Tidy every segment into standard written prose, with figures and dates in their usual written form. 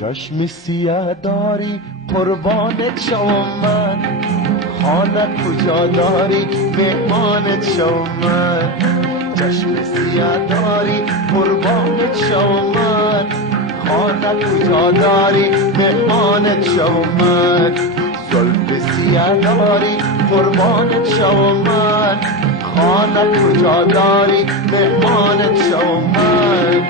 چشم سیاه داری قربانت شوم من، خانه کجا داری مهمانت شوم من. چشم سیاه داری قربانت شوم من، خانه کجا داری مهمانت شوم من. زلف سیاه داری قربانت شوم من، خانه کجا داری مهمانت شوم من.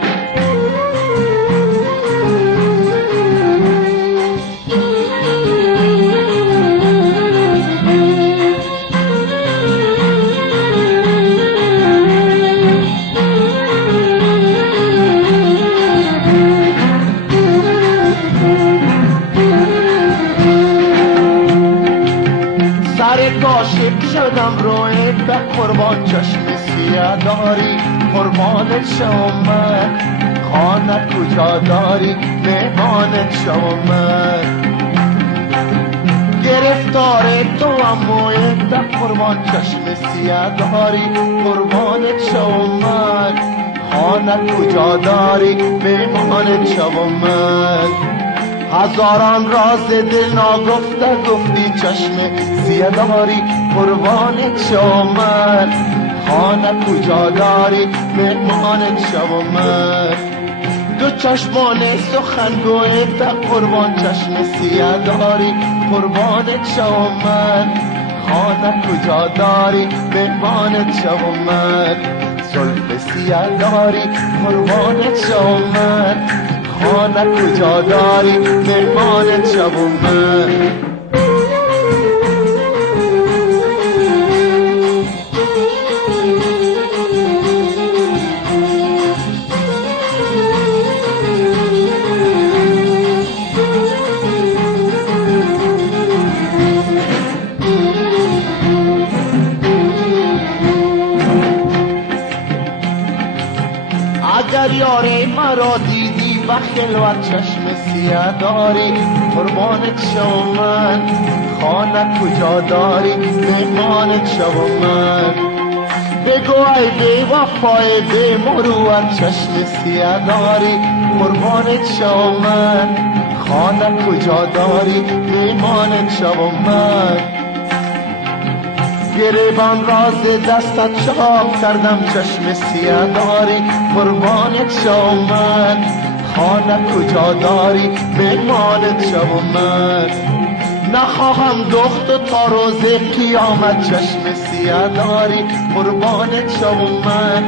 عاشق شدم روی به قربان چشم سیاه داری قربانت شوم من، خانه کجا داری مهمانت شوم من. گرفتار تو اموی به قربان چشم سیاه داری قربانت شوم من، خانه کجا داری مهمانت شوم من. هزاران راز دل ناگفته گفتی چشم سیاه داری قربانت شوم من، خانه کجا داری مهمانت شوم من. دو چشمان سخنگویت قربان چشم سیاه داری قربانت شوم من، خانه کجا داری مهمانت شوم من. زلف سیاه داری قربانت شوم من، خانه کجا داری مهمانت شوم من. اگر یار مرا دیدی و خلوت چشم سیاه داری قربانت شوم من، خانه کجا داری مهمانت شوم من. بگو ای بی وفای بی مروت چشم سیاه داری قربانت شوم من، خانه کجا داری مهمانت شوم من. گریبان راز دستت چاک کردم چشم سیاه داری قربانت شوم من، خانه کجا داری مهمانت شوم من. نخواهم دخت تا روز قیامت چشم سیاه داری قربانت شوم من،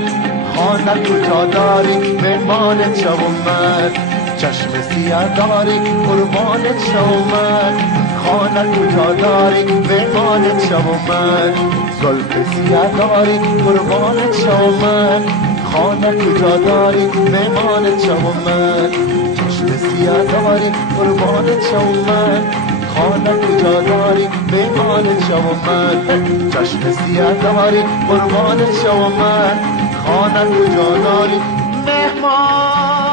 خانه کجا داری مهمانت شوم من. چشم سیاه داری قربانت شوم من، خانه کجا داری مهمانت شوم من. زلف سیاه داری قربانت شوم من، خانه کجا داری مهمانت شوم من. چشم سیاه داری قربانت شوم من، خانه کجا داری مهمانت شوم من. چشم سیاه داری قربانت شوم من، خانه کجا داری مهمان